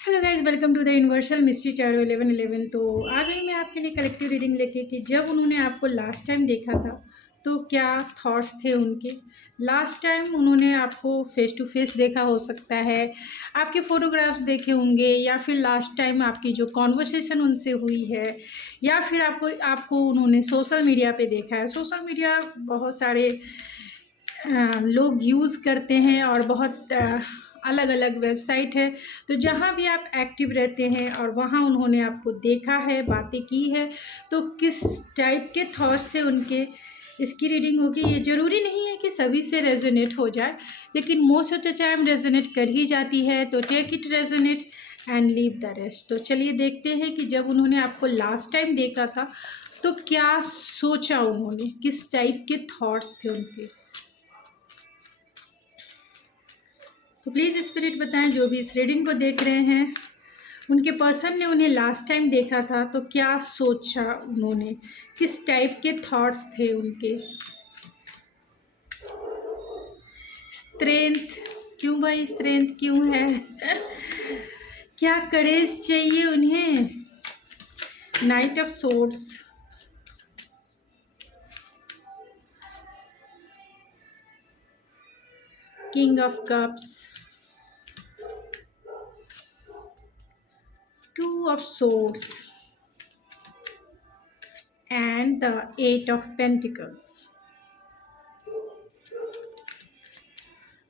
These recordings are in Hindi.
Hello guys, welcome to the universal mystery tarot 1111। तो आ गई मैं आपके लिए कलेक्टिव रीडिंग लेके कि जब उन्होंने आपको लास्ट टाइम देखा था तो क्या थॉट्स थे उनके। लास्ट टाइम उन्होंने आपको फेस टू फेस देखा हो सकता है, आपके फ़ोटोग्राफ्स देखे होंगे, या फिर लास्ट टाइम आपकी जो कॉन्वर्सेशन उनसे हुई है, या फिर आपको आपको उन्होंने सोशल मीडिया पे देखा है। सोशल मीडिया बहुत सारे लोग यूज़ करते हैं और बहुत अलग अलग वेबसाइट है, तो जहाँ भी आप एक्टिव रहते हैं और वहाँ उन्होंने आपको देखा है, बातें की है, तो किस टाइप के थॉट्स थे उनके, इसकी रीडिंग होगी। ये ज़रूरी नहीं है कि सभी से रेजोनेट हो जाए, लेकिन most of the time resonate कर ही जाती है, तो take it resonate and leave the rest. तो चलिए देखते हैं कि जब उन्होंने आपको लास्ट टाइम देखा था तो क्या सोचा उन्होंने, किस टाइप के थॉट्स थे उनके। तो प्लीज़ स्पिरिट बताएं, जो भी इस रीडिंग को देख रहे हैं, उनके पर्सन ने उन्हें लास्ट टाइम देखा था तो क्या सोचा उन्होंने, किस टाइप के थॉट्स थे उनके। स्ट्रेंथ, क्यों भाई स्ट्रेंथ क्यों है क्या करेज चाहिए उन्हें। Knight of swords, king of cups, two of swords and the eight of pentacles.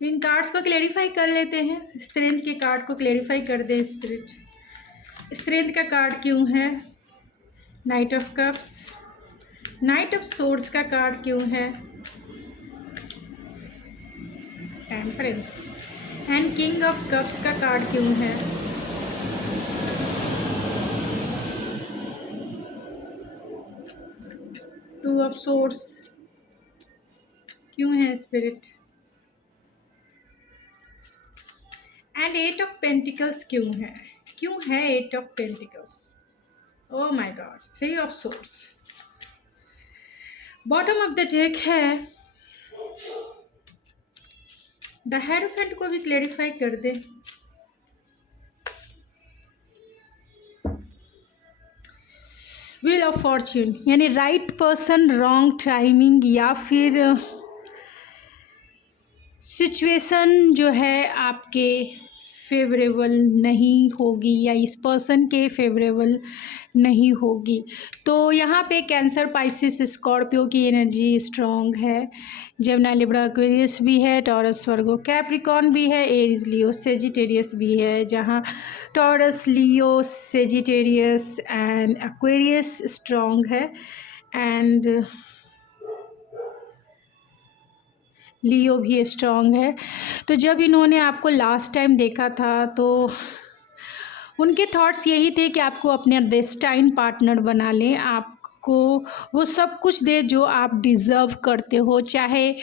इन कार्ड्स को क्लेरिफाई कर लेते हैं। स्ट्रेंथ के कार्ड को क्लेरिफाई कर दें स्पिरिट। स्ट्रेंथ का कार्ड क्यों है knight of cups, knight of swords का कार्ड क्यों है temperance, and king of cups का कार्ड क्यों है टू ऑफ सोर्ड्स क्यों है spirit, and eight of pentacles क्यों है eight of pentacles. Oh my God, three of swords. Bottom of the deck है द हेरोफेंट को भी क्लेरिफाई कर दे। व्हील ऑफ फॉर्च्यून, यानी राइट पर्सन रॉन्ग टाइमिंग, या फिर सिचुएशन जो है आपके फेवरेबल नहीं होगी या इस पर्सन के फेवरेबल नहीं होगी। तो यहाँ पे कैंसर, पाइसिस, स्कॉर्पियो की एनर्जी स्ट्रॉन्ग है। जेमिनी, लिब्रा, एक्वेरियस भी है, टॉरस, वर्गो, कैप्रिकॉर्न भी है, एरीज, लियो, सेजिटेरियस भी है। जहाँ taurus, Leo, Sagittarius and Aquarius strong है, एंड लियो भी स्ट्रॉन्ग है। तो जब इन्होंने आपको लास्ट टाइम देखा था तो उनके थॉट्स यही थे कि आपको अपने डेस्टाइन पार्टनर बना लें, आपको वो सब कुछ दे जो आप डिज़र्व करते हो, चाहे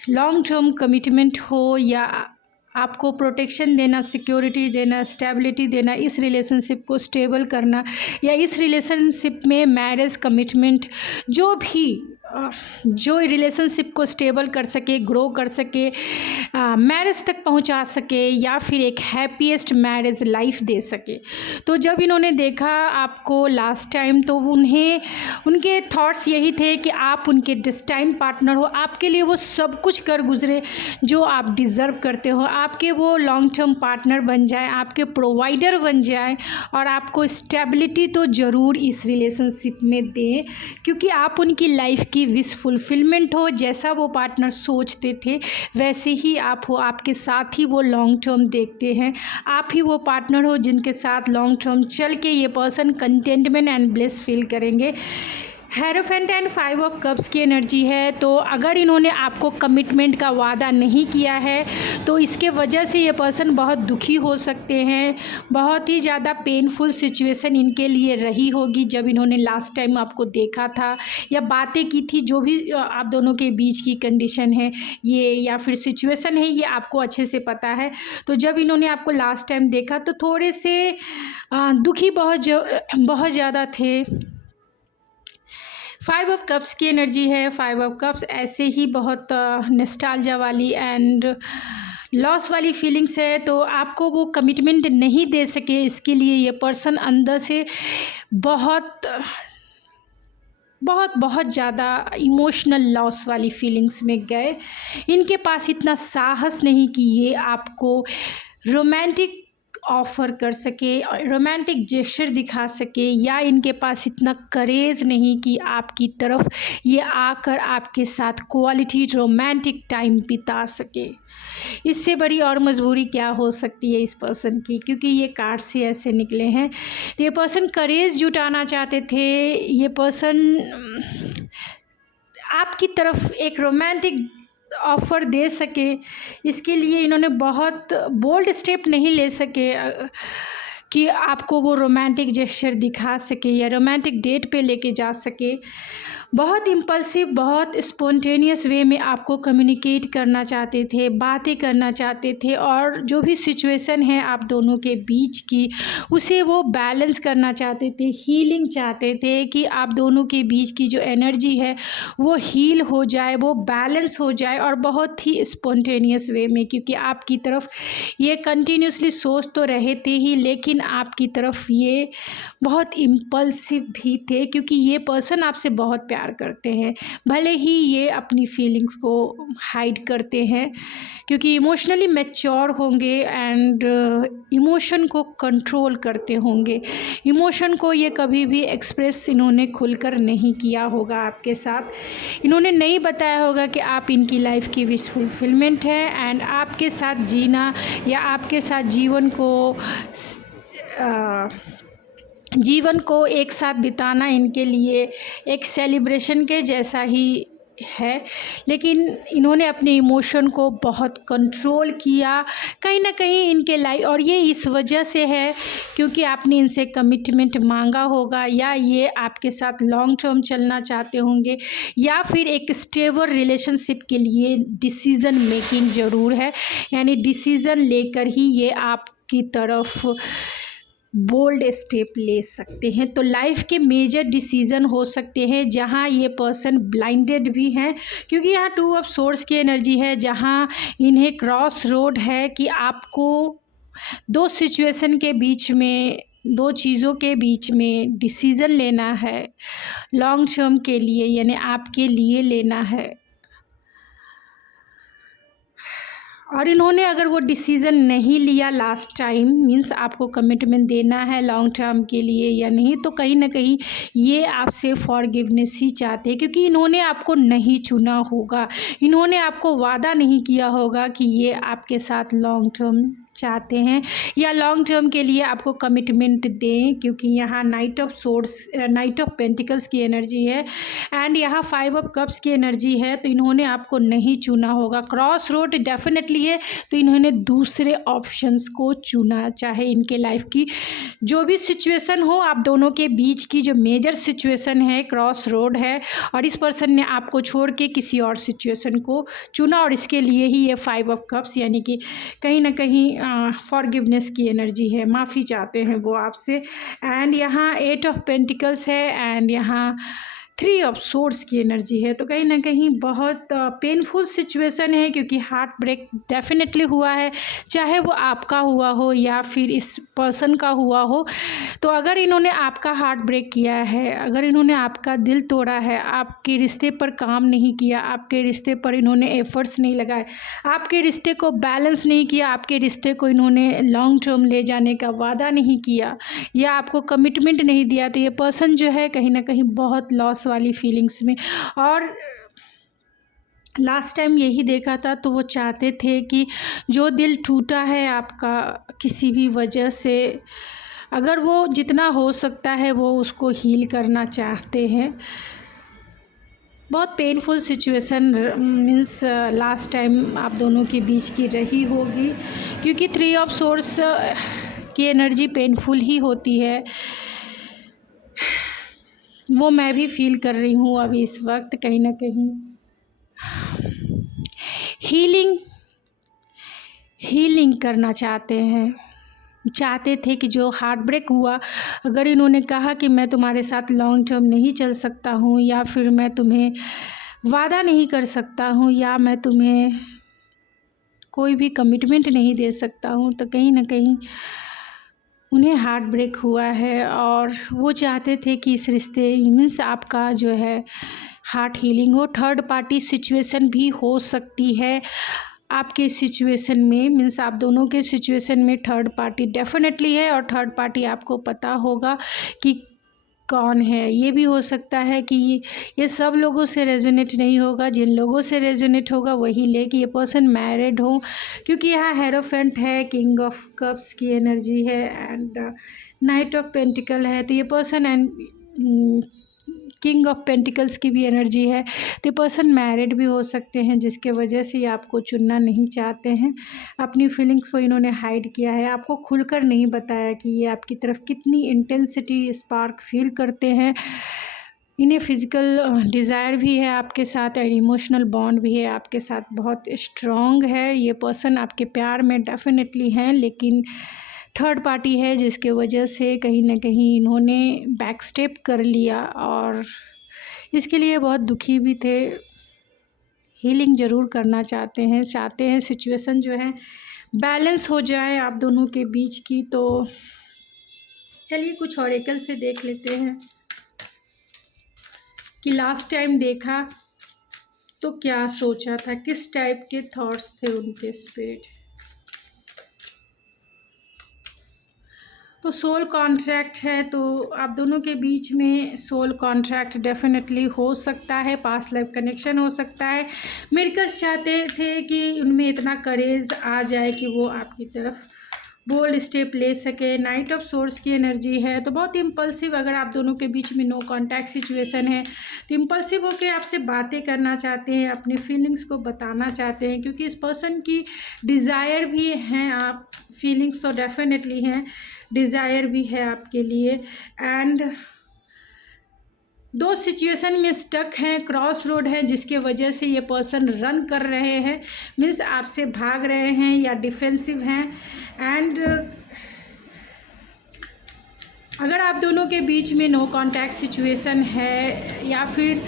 लॉन्ग टर्म कमिटमेंट हो या आपको प्रोटेक्शन देना, सिक्योरिटी देना, स्टेबिलिटी देना, इस रिलेशनशिप को स्टेबल करना, या इस रिलेशनशिप में मैरिज कमिटमेंट, जो रिलेशनशिप को स्टेबल कर सके, ग्रो कर सके, मैरिज तक पहुंचा सके, या फिर एक हैप्पीएस्ट मैरिज लाइफ दे सके। तो जब इन्होंने देखा आपको लास्ट टाइम तो उनके थॉट्स यही थे कि आप उनके डेस्टाइन पार्टनर हो, आपके लिए वो सब कुछ कर गुजरे जो आप डिज़र्व करते हो, आपके वो लॉन्ग टर्म पार्टनर बन जाए, आपके प्रोवाइडर बन जाए, और आपको स्टेबिलिटी तो ज़रूर इस रिलेशनशिप में दें, क्योंकि आप उनकी लाइफ की विश फुलफिलमेंट हो। जैसा वो पार्टनर सोचते थे वैसे ही आप हो, आपके साथ ही वो लॉन्ग टर्म देखते हैं, आप ही वो पार्टनर हो जिनके साथ लॉन्ग टर्म चल के ये person contentment and bliss feel करेंगे। Hierophant and five of cups की एनर्जी है। तो अगर इन्होंने आपको कमिटमेंट का वादा नहीं किया है तो इसके वजह से ये पर्सन बहुत दुखी हो सकते हैं, बहुत ही ज़्यादा पेनफुल सिचुएशन इनके लिए रही होगी जब इन्होंने लास्ट टाइम आपको देखा था या बातें की थी। जो भी आप दोनों के बीच की कंडीशन है ये या फिर सिचुएशन है ये आपको अच्छे से पता है। तो जब इन्होंने आपको लास्ट टाइम देखा तो थोड़े से दुखी बहुत ज़्यादा थे। फाइव ऑफ कप्स की एनर्जी है। फाइव ऑफ कप्स ऐसे ही बहुत नॉस्टैल्जिया वाली एंड लॉस वाली फीलिंग्स है, तो आपको वो कमिटमेंट नहीं दे सके, इसके लिए ये पर्सन अंदर से बहुत बहुत बहुत ज़्यादा इमोशनल लॉस वाली फीलिंग्स में गए। इनके पास इतना साहस नहीं कि ये आपको रोमांटिक ऑफ़र कर सके, रोमांटिक जेस्चर दिखा सके, या इनके पास इतना करेज नहीं कि आपकी तरफ ये आकर आपके साथ क्वालिटी रोमांटिक टाइम बिता सके। इससे बड़ी और मजबूरी क्या हो सकती है इस पर्सन की, क्योंकि ये कार्ड से ऐसे निकले हैं। तो ये पर्सन करेज जुटाना चाहते थे, ये पर्सन आपकी तरफ एक रोमांटिक ऑफ़र दे सके, इसके लिए इन्होंने बहुत बोल्ड स्टेप नहीं ले सके कि आपको वो रोमांटिक जेस्चर दिखा सके या रोमांटिक डेट पे लेके जा सके। बहुत इम्पल्सिव, बहुत स्पॉन्टेनियस वे में आपको कम्युनिकेट करना चाहते थे, बातें करना चाहते थे, और जो भी सिचुएशन है आप दोनों के बीच की, उसे वो बैलेंस करना चाहते थे, हीलिंग चाहते थे कि आप दोनों के बीच की जो एनर्जी है वो हील हो जाए, वो बैलेंस हो जाए, और बहुत ही स्पॉन्टेनियस वे में, क्योंकि आपकी तरफ ये कंटिन्यूसली सोच तो रहे थे ही, लेकिन आपकी तरफ ये बहुत इम्पल्सिव भी थे, क्योंकि ये पर्सन आपसे बहुत प्यार करते हैं। भले ही ये अपनी फीलिंग्स को हाइड करते हैं, क्योंकि इमोशनली मैच्योर होंगे एंड इमोशन को कंट्रोल करते होंगे। इमोशन को ये कभी भी एक्सप्रेस इन्होंने खुलकर नहीं किया होगा आपके साथ। इन्होंने नहीं बताया होगा कि आप इनकी लाइफ की विश फुलफिलमेंट है, एंड आपके साथ जीना या आपके साथ जीवन को एक साथ बिताना इनके लिए एक सेलिब्रेशन के जैसा ही है। लेकिन इन्होंने अपने इमोशन को बहुत कंट्रोल किया कहीं ना कहीं इनके लाइफ, और ये इस वजह से है क्योंकि आपने इनसे कमिटमेंट मांगा होगा, या ये आपके साथ लॉन्ग टर्म चलना चाहते होंगे, या फिर एक स्टेबल रिलेशनशिप के लिए डिसीज़न मेकिंग ज़रूर है, यानी डिसीज़न लेकर ही ये आपकी तरफ बोल्ड स्टेप ले सकते हैं। तो लाइफ के मेजर डिसीज़न हो सकते हैं जहां ये पर्सन ब्लाइंडेड भी हैं, क्योंकि यहाँ 2 ऑफ सोर्स की एनर्जी है, जहां इन्हें क्रॉस रोड है कि आपको 2 सिचुएशन के बीच में, 2 चीज़ों के बीच में डिसीज़न लेना है लॉन्ग टर्म के लिए, यानी आपके लिए लेना है। और इन्होंने अगर वो डिसीज़न नहीं लिया लास्ट टाइम, मीन्स आपको कमिटमेंट देना है लॉन्ग टर्म के लिए या नहीं, तो कहीं ना कहीं ये आपसे फॉरगिवनेस ही चाहते हैं, क्योंकि इन्होंने आपको नहीं चुना होगा, इन्होंने आपको वादा नहीं किया होगा कि ये आपके साथ लॉन्ग टर्म चाहते हैं या लॉन्ग टर्म के लिए आपको कमिटमेंट दें, क्योंकि यहाँ नाइट ऑफ पेंटिकल्स की एनर्जी है एंड यहाँ 5 ऑफ कप्स की एनर्जी है। तो इन्होंने आपको नहीं चुना होगा, क्रॉस रोड डेफिनेटली है, तो इन्होंने दूसरे ऑप्शंस को चुना। चाहे इनके लाइफ की जो भी सिचुएशन हो, आप दोनों के बीच की जो मेजर सिचुएशन है क्रॉस रोड है, और इस पर्सन ने आपको छोड़ के किसी और सिचुएशन को चुना, और इसके लिए ही ये 5 ऑफ कप्स, यानी कि कहीं ना कहीं फॉरगिवनेस की एनर्जी है, माफ़ी चाहते हैं वो आपसे। एंड यहाँ 8 ऑफ पेंटिकल्स है एंड यहाँ 3 ऑफ सोर्ड्स की एनर्जी है। तो कहीं ना कहीं बहुत पेनफुल सिचुएशन है, क्योंकि हार्ट ब्रेक डेफिनेटली हुआ है, चाहे वो आपका हुआ हो या फिर इस पर्सन का हुआ हो। तो अगर इन्होंने आपका हार्ट ब्रेक किया है, अगर इन्होंने आपका दिल तोड़ा है, आपके रिश्ते पर काम नहीं किया, आपके रिश्ते पर इन्होंने एफर्ट्स नहीं लगाए, आपके रिश्ते को बैलेंस नहीं किया, आपके रिश्ते को इन्होंने लॉन्ग टर्म ले जाने का वादा नहीं किया या आपको कमिटमेंट नहीं दिया, तो ये पर्सन जो है कहीं ना कहीं बहुत लॉस वाली फीलिंग्स में। और लास्ट टाइम यही देखा था, तो वो चाहते थे कि जो दिल टूटा है आपका किसी भी वजह से, अगर वो जितना हो सकता है वो उसको हील करना चाहते हैं। बहुत painful situation means last time आप दोनों के बीच की रही होगी, क्योंकि 3 ऑफ सोर्स की एनर्जी पेनफुल ही होती है। वो मैं भी फील कर रही हूँ अभी इस वक्त। कहीं ना कहीं हीलिंग करना चाहते थे कि जो हार्ट ब्रेक हुआ, अगर इन्होंने कहा कि मैं तुम्हारे साथ लॉन्ग टर्म नहीं चल सकता हूँ, या फिर मैं तुम्हें वादा नहीं कर सकता हूँ, या मैं तुम्हें कोई भी कमिटमेंट नहीं दे सकता हूँ, तो कहीं ना कहीं उन्हें हार्ट ब्रेक हुआ है और वो चाहते थे कि इस रिश्ते मीन्स आपका जो है हार्ट हीलिंग हो। थर्ड पार्टी सिचुएशन भी हो सकती है आपके सिचुएशन में, मीन्स आप दोनों के सिचुएशन में थर्ड पार्टी डेफिनेटली है और थर्ड पार्टी आपको पता होगा कि कौन है। ये भी हो सकता है कि ये सब लोगों से रेजोनेट नहीं होगा, जिन लोगों से रेजोनेट होगा वही ले कि ये पर्सन मैरिड हो, क्योंकि यहाँ हेरोफेंट है, किंग ऑफ कप्स की एनर्जी है एंड नाइट ऑफ पेंटिकल है। तो ये person and king of pentacles की भी एनर्जी है, तो ये पर्सन मैरिड भी हो सकते हैं, जिसके वजह से ये आपको चुनना नहीं चाहते हैं। अपनी फीलिंग्स को इन्होंने हाइड किया है, आपको खुलकर नहीं बताया कि ये आपकी तरफ कितनी इंटेंसिटी स्पार्क फील करते हैं। इन्हें फिज़िकल डिज़ायर भी है आपके साथ और इमोशनल बॉन्ड भी है आपके साथ, बहुत स्ट्रॉन्ग है। ये पर्सन आपके प्यार में डेफिनेटली हैं, लेकिन थर्ड पार्टी है जिसके वजह से कहीं ना कहीं इन्होंने बैक स्टेप कर लिया और इसके लिए बहुत दुखी भी थे। हीलिंग ज़रूर करना चाहते हैं सिचुएशन जो है बैलेंस हो जाए आप दोनों के बीच की। तो चलिए कुछ ऑरेकल से देख लेते हैं कि लास्ट टाइम देखा तो क्या सोचा था, किस टाइप के थॉट्स थे उनके स्पिरिट। तो सोल कॉन्ट्रैक्ट है, तो आप दोनों के बीच में सोल कॉन्ट्रैक्ट डेफिनेटली हो सकता है, पास्ट लाइफ कनेक्शन हो सकता है। मिरकल्स चाहते थे कि उनमें इतना करेज आ जाए कि वो आपकी तरफ बोल्ड स्टेप ले सके। नाइट ऑफ सोर्स की एनर्जी है, तो बहुत इम्पल्सिव, अगर आप दोनों के बीच में नो कांटेक्ट सिचुएशन है तो इम्पल्सिव होकर आपसे बातें करना चाहते हैं, अपने फीलिंग्स को बताना चाहते हैं, क्योंकि इस पर्सन की डिज़ायर भी हैं आप, फीलिंग्स तो डेफिनेटली हैं, डिज़ायर भी है आपके लिए। एंड दो सिचुएशन में स्टक हैं, क्रॉस रोड है, जिसके वजह से ये पर्सन रन कर रहे हैं, मीन्स आपसे भाग रहे हैं या डिफेंसिव हैं। एंड अगर आप दोनों के बीच में नो कांटेक्ट सिचुएशन है या फिर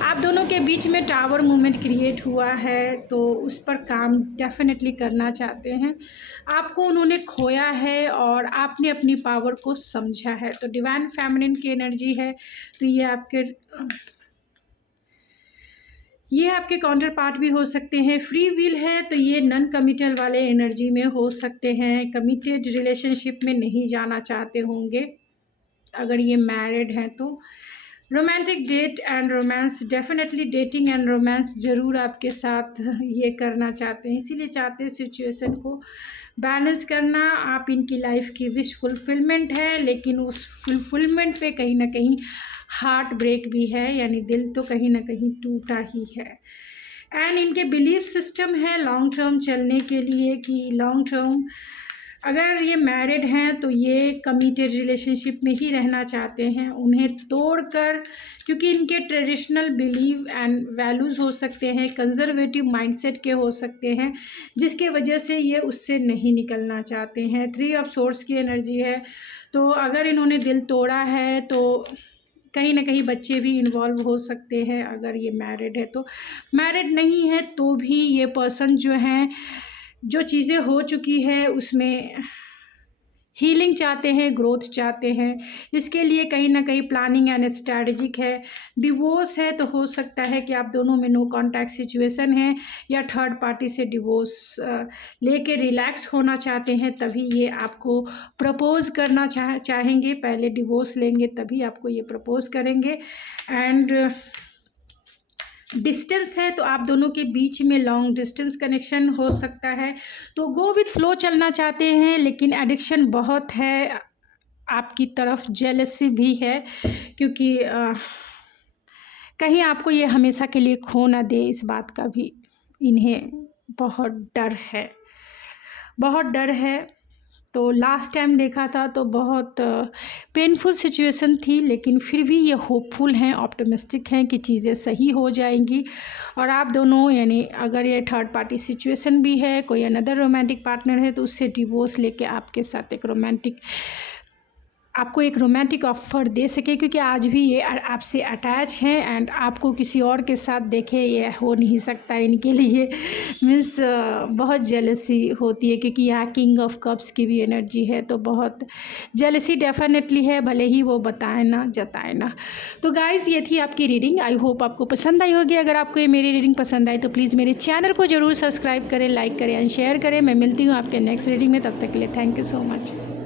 आप दोनों के बीच में टावर मूवमेंट क्रिएट हुआ है, तो उस पर काम डेफिनेटली करना चाहते हैं। आपको उन्होंने खोया है और आपने अपनी पावर को समझा है। तो डिवाइन फेमिनिन की एनर्जी है, तो ये आपके काउंटर पार्ट भी हो सकते हैं। फ्री विल है, तो ये नॉन कमिटल वाले एनर्जी में हो सकते हैं, कमिटेड रिलेशनशिप में नहीं जाना चाहते होंगे अगर ये मैरिड हैं तो। Romantic date and romance, definitely dating and romance ज़रूर आपके साथ ये करना चाहते हैं, इसीलिए चाहते हैं सिचुएशन को बैलेंस करना। आप इनकी लाइफ की विश फुलफिलमेंट है, लेकिन उस फुलफिलमेंट पे कहीं ना कहीं हार्ट ब्रेक भी है, यानी दिल तो कहीं ना कहीं टूटा ही है। एंड इनके बिलीफ सिस्टम है लॉन्ग टर्म चलने के लिए कि लॉन्ग टर्म अगर ये मैरिड हैं तो ये कमिटेड रिलेशनशिप में ही रहना चाहते हैं, उन्हें तोड़कर, क्योंकि इनके ट्रेडिशनल बिलीव एंड वैल्यूज़ हो सकते हैं, कंजर्वेटिव माइंडसेट के हो सकते हैं, जिसके वजह से ये उससे नहीं निकलना चाहते हैं। 3 ऑफ सोर्स की एनर्जी है, तो अगर इन्होंने दिल तोड़ा है तो कहीं ना कहीं बच्चे भी इन्वॉल्व हो सकते हैं। अगर ये मैरिड है तो, मैरिड नहीं है तो भी ये पर्सन जो हैं, जो चीज़ें हो चुकी है उसमें हीलिंग चाहते हैं, ग्रोथ चाहते हैं, इसके लिए कहीं ना कहीं प्लानिंग एंड स्ट्रैटेजिक है। डिवोर्स है, तो हो सकता है कि आप दोनों में नो कांटेक्ट सिचुएशन है या थर्ड पार्टी से डिवोर्स लेके रिलैक्स होना चाहते हैं, तभी ये आपको प्रपोज करना चाहेंगे। पहले डिवोर्स लेंगे तभी आपको ये प्रपोज करेंगे। एंड डिस्टेंस है, तो आप दोनों के बीच में लॉन्ग डिस्टेंस कनेक्शन हो सकता है। तो गो विथ फ्लो चलना चाहते हैं, लेकिन एडिक्शन बहुत है आपकी तरफ, जेलसी भी है, क्योंकि कहीं आपको ये हमेशा के लिए खो ना दे, इस बात का भी इन्हें बहुत डर है, बहुत डर है। तो लास्ट टाइम देखा था तो बहुत पेनफुल सिचुएशन थी, लेकिन फिर भी ये होपफुल हैं, ऑप्टिमिस्टिक हैं कि चीज़ें सही हो जाएंगी। और आप दोनों, यानी अगर ये थर्ड पार्टी सिचुएशन भी है, कोई अनदर रोमांटिक पार्टनर है, तो उससे डिवोर्स लेके आपके साथ एक रोमांटिक आपको एक रोमांटिक ऑफ़र दे सके, क्योंकि आज भी ये आपसे अटैच हैं एंड आपको किसी और के साथ देखे ये हो नहीं सकता इनके लिए। मीन्स बहुत जेलसी होती है, क्योंकि यहाँ किंग ऑफ कप्स की भी एनर्जी है, तो बहुत जेलसी डेफिनेटली है, भले ही वो बताए ना जताए ना। तो गाइज़ ये थी आपकी रीडिंग, आई होप आपको पसंद आई होगी। अगर आपको ये मेरी रीडिंग पसंद आई तो प्लीज़ मेरे चैनल को ज़रूर सब्सक्राइब करें, लाइक करें एंड शेयर करें। मैं मिलती हूँ आपके नेक्स्ट रीडिंग में, तब तक के लिए थैंक यू सो मच।